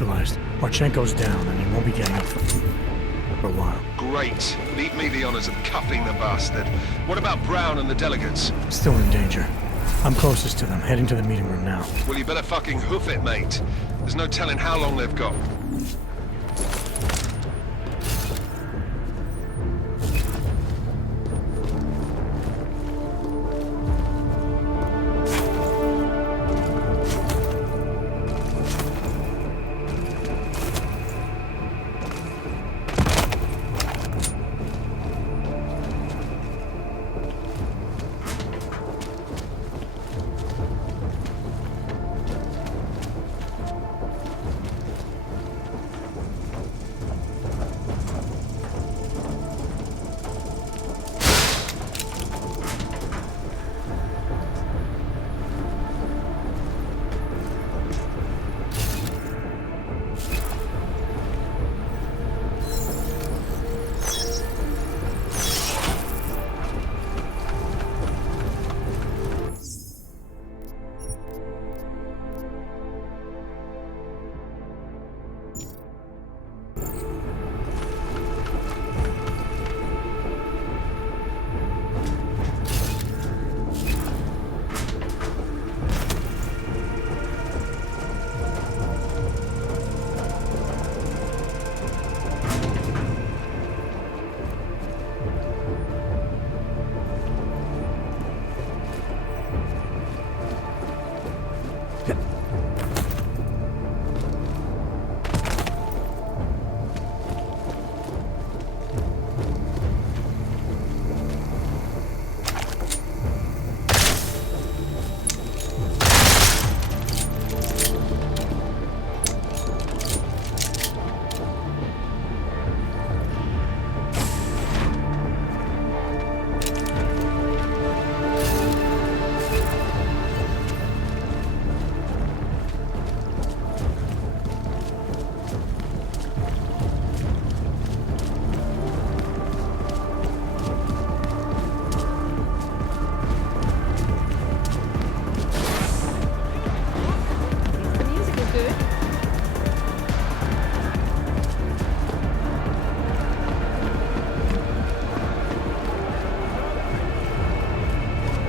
stabilized. Marchenko's down, and he won't be getting up for a while. Great. Leave me the honors of cuffing the bastard. What about Brown and the delegates? Still in danger. I'm closest to them, heading to the meeting room now. Well, you better fucking hoof it, mate. There's no telling how long they've got.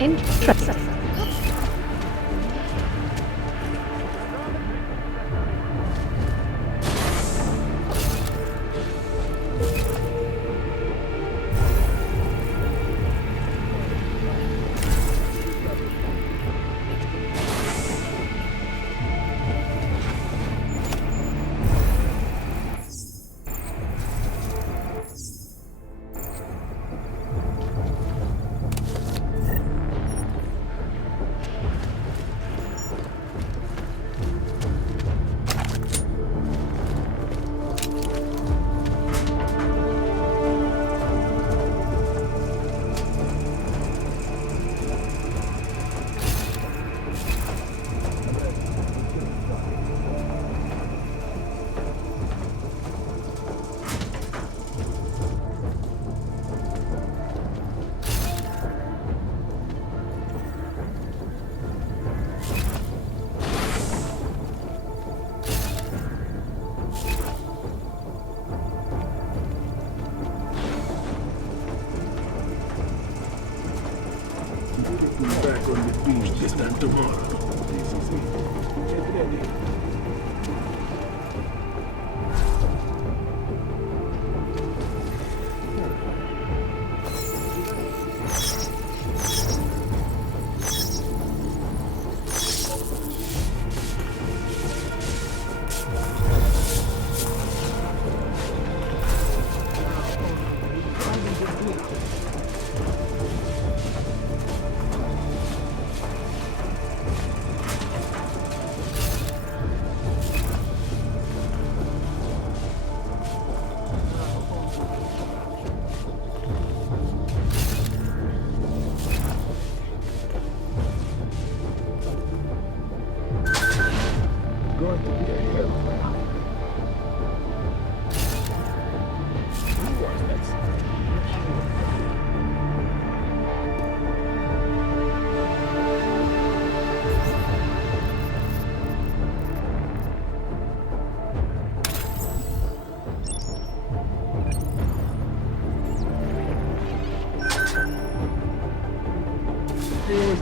Interesting. Back on the beach this time tomorrow.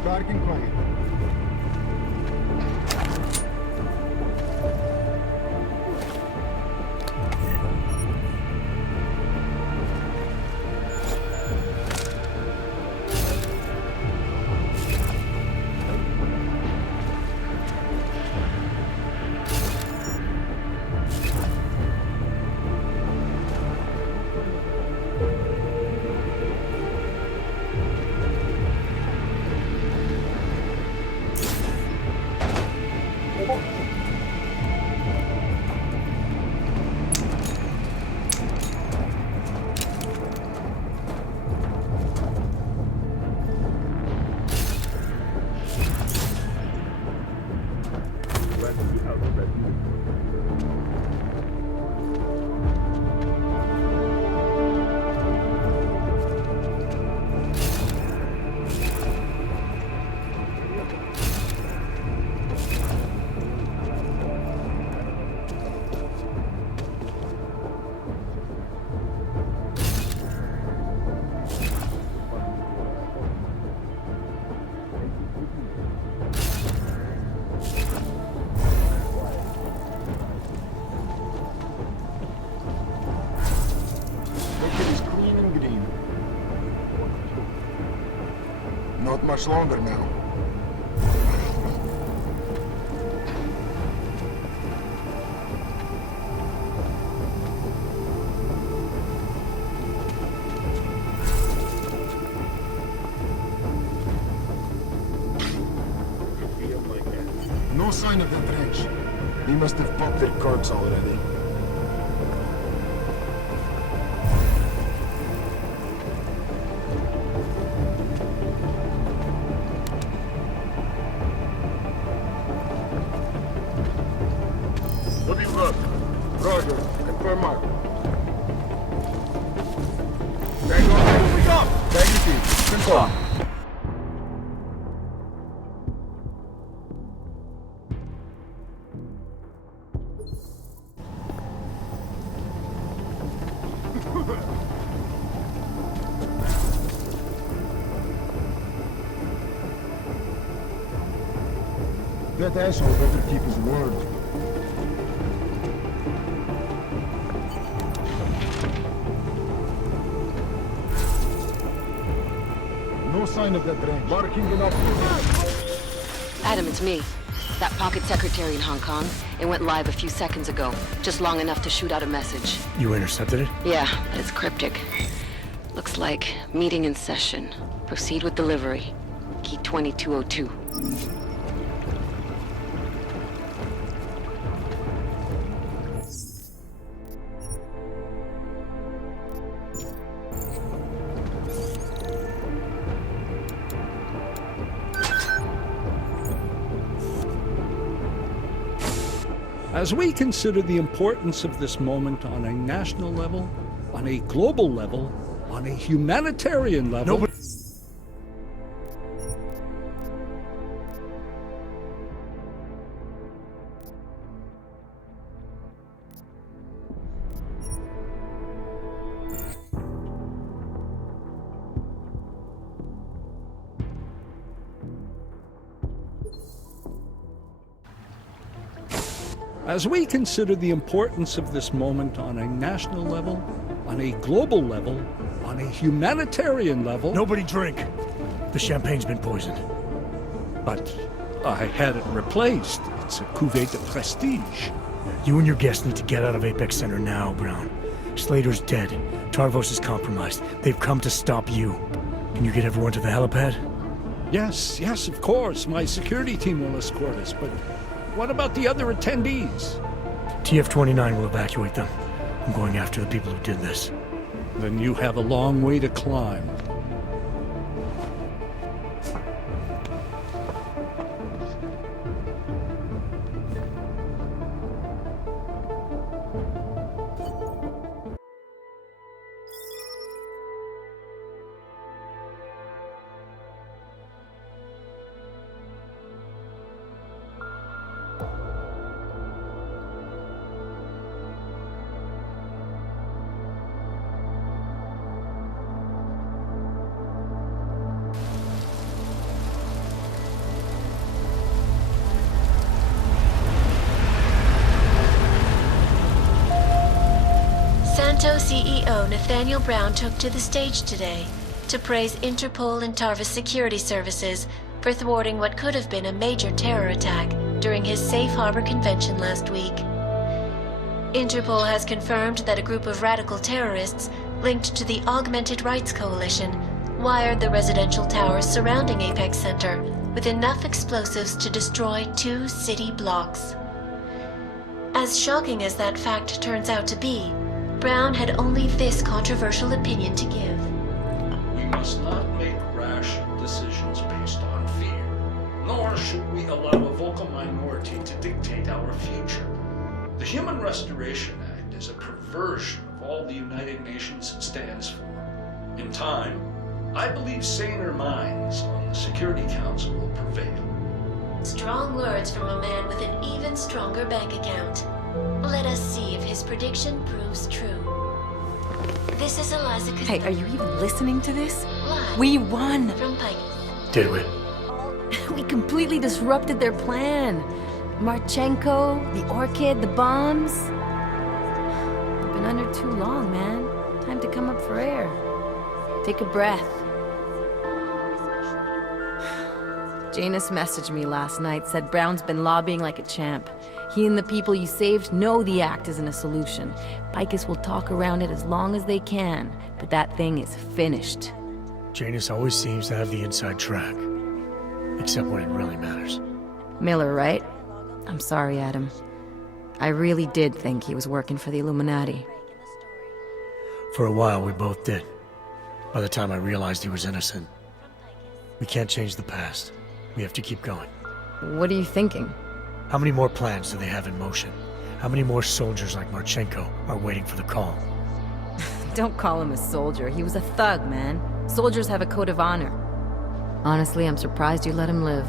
Starting client. Not much longer now. No sign of that wrench. They must have popped their cords already. Roger, confirm mark. Bang on, pick up! Bang your feet, confirm. That asshole better keep his word. No sign of that drain. Marking enough. Adam, it's me. That pocket secretary in Hong Kong. It went live a few seconds ago. Just long enough to shoot out a message. You intercepted it? Yeah, but it's cryptic. Looks like meeting in session. Proceed with delivery. Key 2202. As we consider the importance of this moment on a national level, on a global level, on a humanitarian level... Nobody... As we consider the importance of this moment on a national level, on a global level, on a humanitarian level... Nobody drink. The champagne's been poisoned. But I had it replaced. It's a cuvée de prestige. You and your guests need to get out of Apex Center now, Brown. Slater's dead. Tarvos is compromised. They've come to stop you. Can you get everyone to the helipad? Yes, of course. My security team will escort us, but what about the other attendees? TF-29 will evacuate them. I'm going after the people who did this. Then you have a long way to climb. Pronto CEO Nathaniel Brown took to the stage today to praise Interpol and Tarvis security services for thwarting what could have been a major terror attack during his Safe Harbor convention last week. Interpol has confirmed that a group of radical terrorists linked to the Augmented Rights Coalition wired the residential towers surrounding Apex Center with enough explosives to destroy 2 city blocks. As shocking as that fact turns out to be, Brown had only this controversial opinion to give. We must not make rash decisions based on fear, nor should we allow a vocal minority to dictate our future. The Human Restoration Act is a perversion of all the United Nations stands for. In time, I believe saner minds on the Security Council will prevail. Strong words from a man with an even stronger bank account. Let us see if his prediction proves true. This is Eliza Costello. Hey, are you even listening to this? Live We won! from Pike. Did we? We completely disrupted their plan. Marchenko, the Orchid, the bombs. We've been under too long, man. Time to come up for air. Take a breath. Janus messaged me last night, said Brown's been lobbying like a champ. He and the people you saved know the act isn't a solution. Picus will talk around it as long as they can, but that thing is finished. Janus always seems to have the inside track. Except when it really matters. Miller, right? I'm sorry, Adam. I really did think he was working for the Illuminati. For a while, we both did. By the time I realized he was innocent. We can't change the past. We have to keep going. What are you thinking? How many more plans do they have in motion? How many more soldiers like Marchenko are waiting for the call? Don't call him a soldier. He was a thug, man. Soldiers have a code of honor. Honestly, I'm surprised you let him live.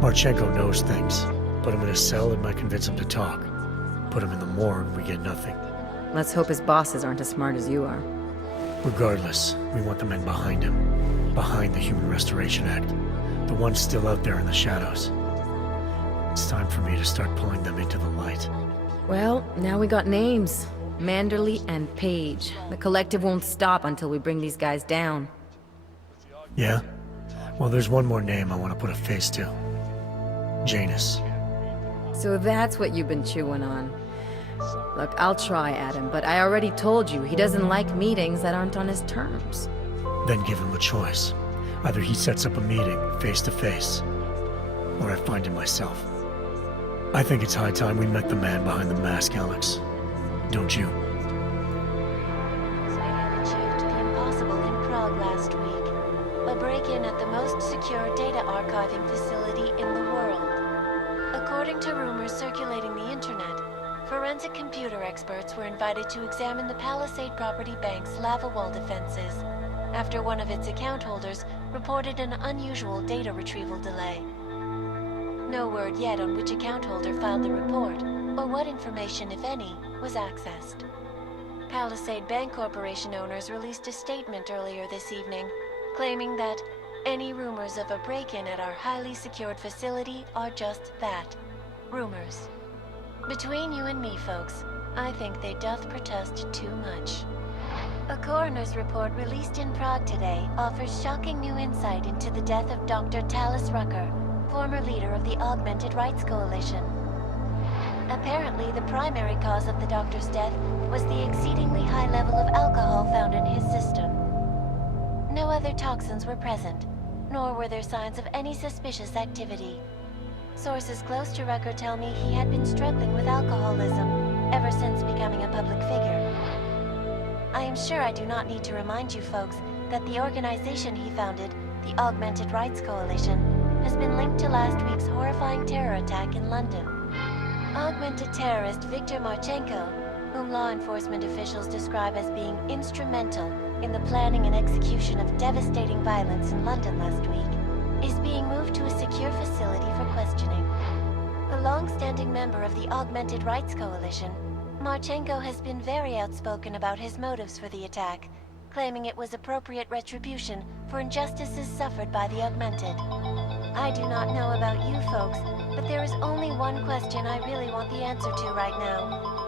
Marchenko knows things. Put him in a cell and might convince him to talk. Put him in the morgue, we get nothing. Let's hope his bosses aren't as smart as you are. Regardless, we want the men behind him. Behind the Human Restoration Act. The ones still out there in the shadows. It's time for me to start pulling them into the light. Well, now we got names. Manderley and Page. The collective won't stop until we bring these guys down. Yeah? Well, there's one more name I want to put a face to. Janus. So that's what you've been chewing on. Look, I'll try, Adam, but I already told you he doesn't like meetings that aren't on his terms. Then give him a choice. Either he sets up a meeting, face to face, or I find him myself. I think it's high time we met the man behind the mask, Alex. Don't you? Sweden achieved the impossible in Prague last week. A break-in at the most secure data archiving facility in the world. According to rumors circulating the internet, forensic computer experts were invited to examine the Palisade Property Bank's lava wall defenses after one of its account holders reported an unusual data retrieval delay. No word yet on which account holder filed the report, or what information, if any, was accessed. Palisade Bank Corporation owners released a statement earlier this evening, claiming that any rumors of a break-in at our highly secured facility are just that, rumors. Between you and me, folks, I think they doth protest too much. A coroner's report released in Prague today offers shocking new insight into the death of Dr. Talis Rucker, former leader of the Augmented Rights Coalition. Apparently, the primary cause of the doctor's death was the exceedingly high level of alcohol found in his system. No other toxins were present, nor were there signs of any suspicious activity. Sources close to Rucker tell me he had been struggling with alcoholism ever since becoming a public figure. I am sure I do not need to remind you folks that the organization he founded, the Augmented Rights Coalition, has been linked to last week's horrifying terror attack in London. Augmented terrorist Viktor Marchenko, whom law enforcement officials describe as being instrumental in the planning and execution of devastating violence in London last week, is being moved to a secure facility for questioning. A long-standing member of the Augmented Rights Coalition, Marchenko has been very outspoken about his motives for the attack, claiming it was appropriate retribution for injustices suffered by the Augmented. I do not know about you folks, but there is only one question I really want the answer to right now.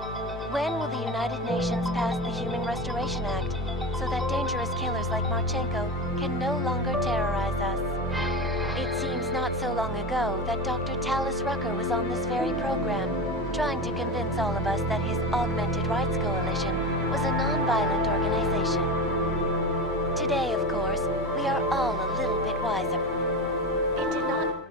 When will the United Nations pass the Human Restoration Act so that dangerous killers like Marchenko can no longer terrorize us? It seems not so long ago that Dr. Talis Rucker was on this very program, trying to convince all of us that his Augmented Rights Coalition was a non-violent organization. Today, of course, we are all a little bit wiser. It did not...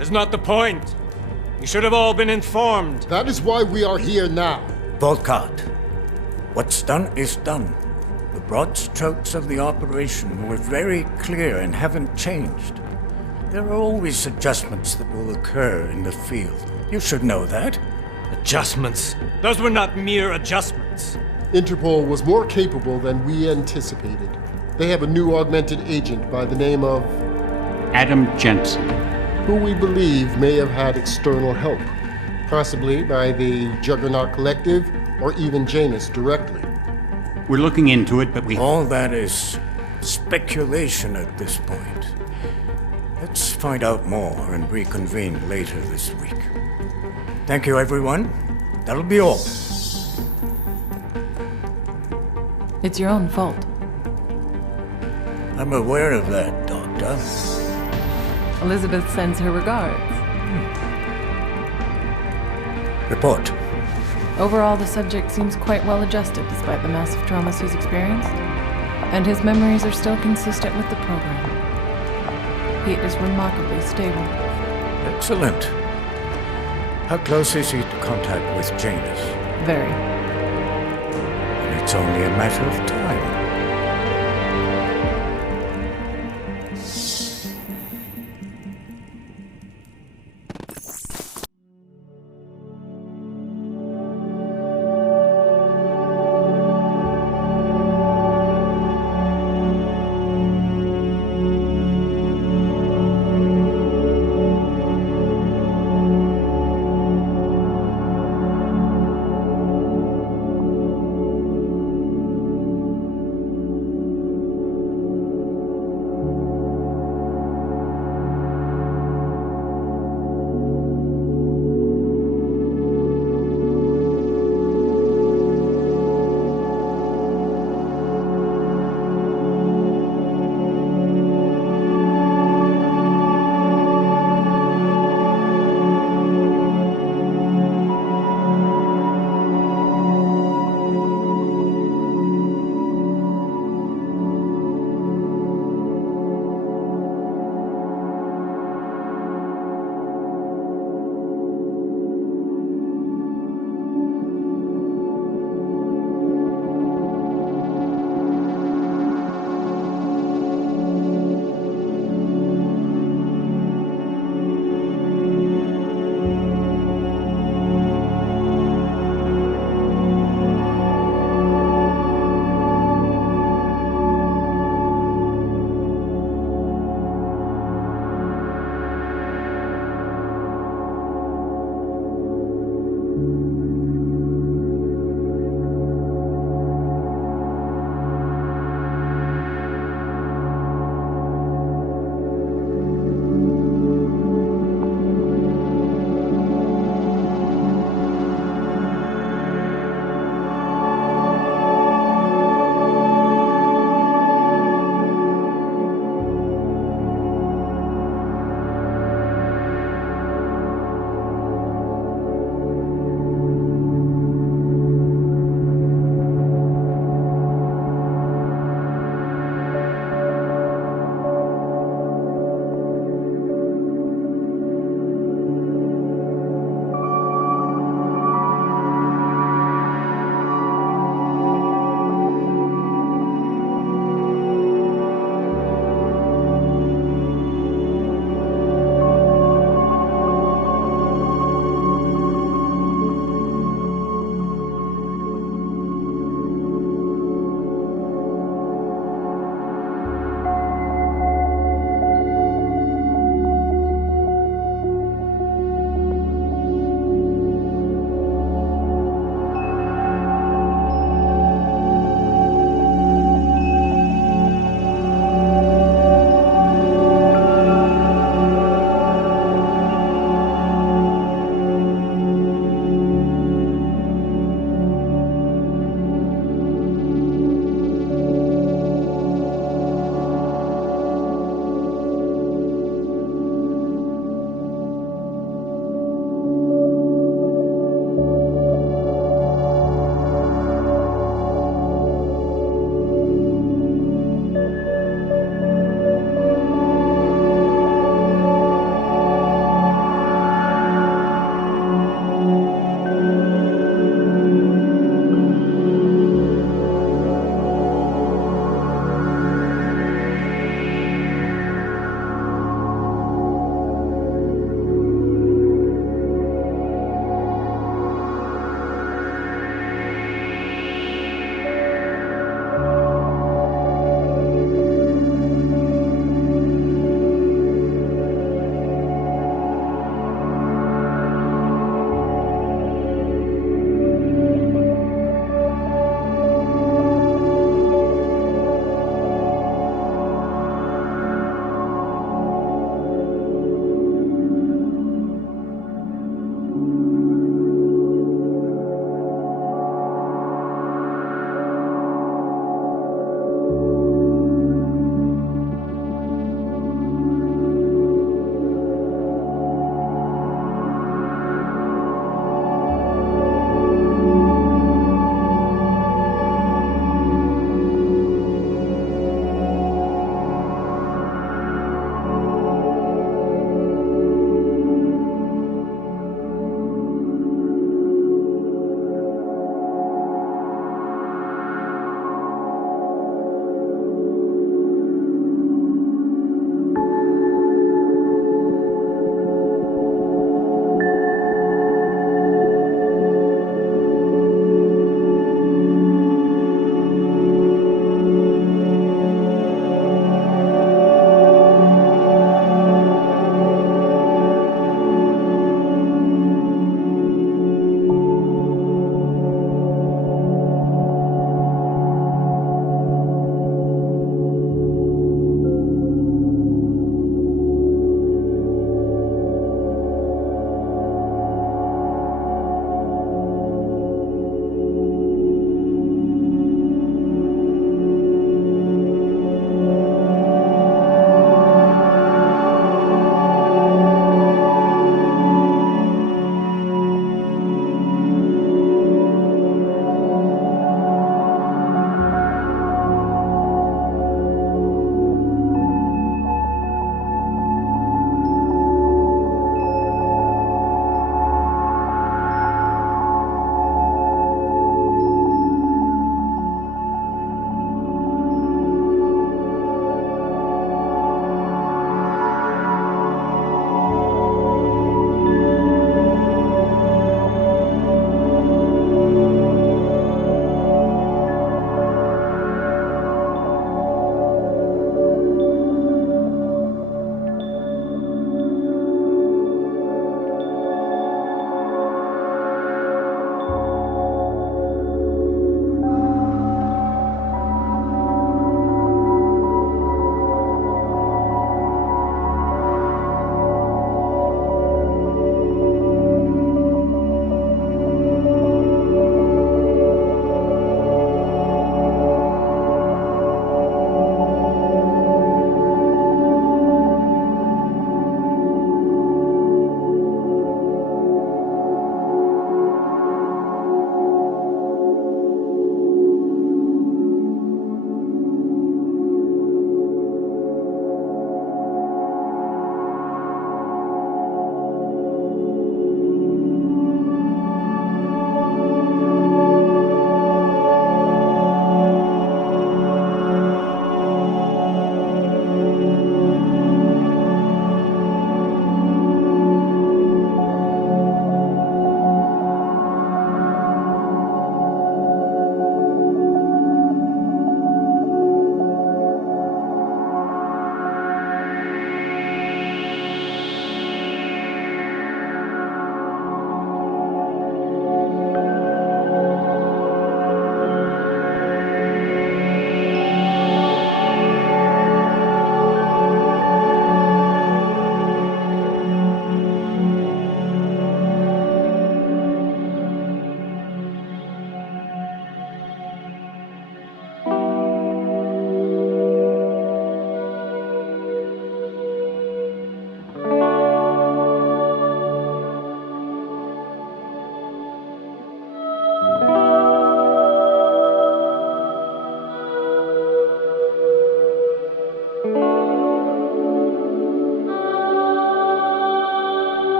That's not the point. You should have all been informed. That is why we are here now. Volkart, what's done is done. The broad strokes of the operation were very clear and haven't changed. There are always adjustments that will occur in the field. You should know that. Adjustments? Those were not mere adjustments. Interpol was more capable than we anticipated. They have a new augmented agent by the name of... Adam Jensen. Who we believe may have had external help. Possibly by the Juggernaut Collective or even Janus directly. We're looking into it, but we... All that is speculation at this point. Let's find out more and reconvene later this week. Thank you, everyone. That'll be all. It's your own fault. I'm aware of that, Doctor. Elizabeth sends her regards. Report. Overall, the subject seems quite well adjusted despite the massive traumas he's experienced, and his memories are still consistent with the program. He is remarkably stable. Excellent. How close is he to contact with Janus? Very. And it's only a matter of time.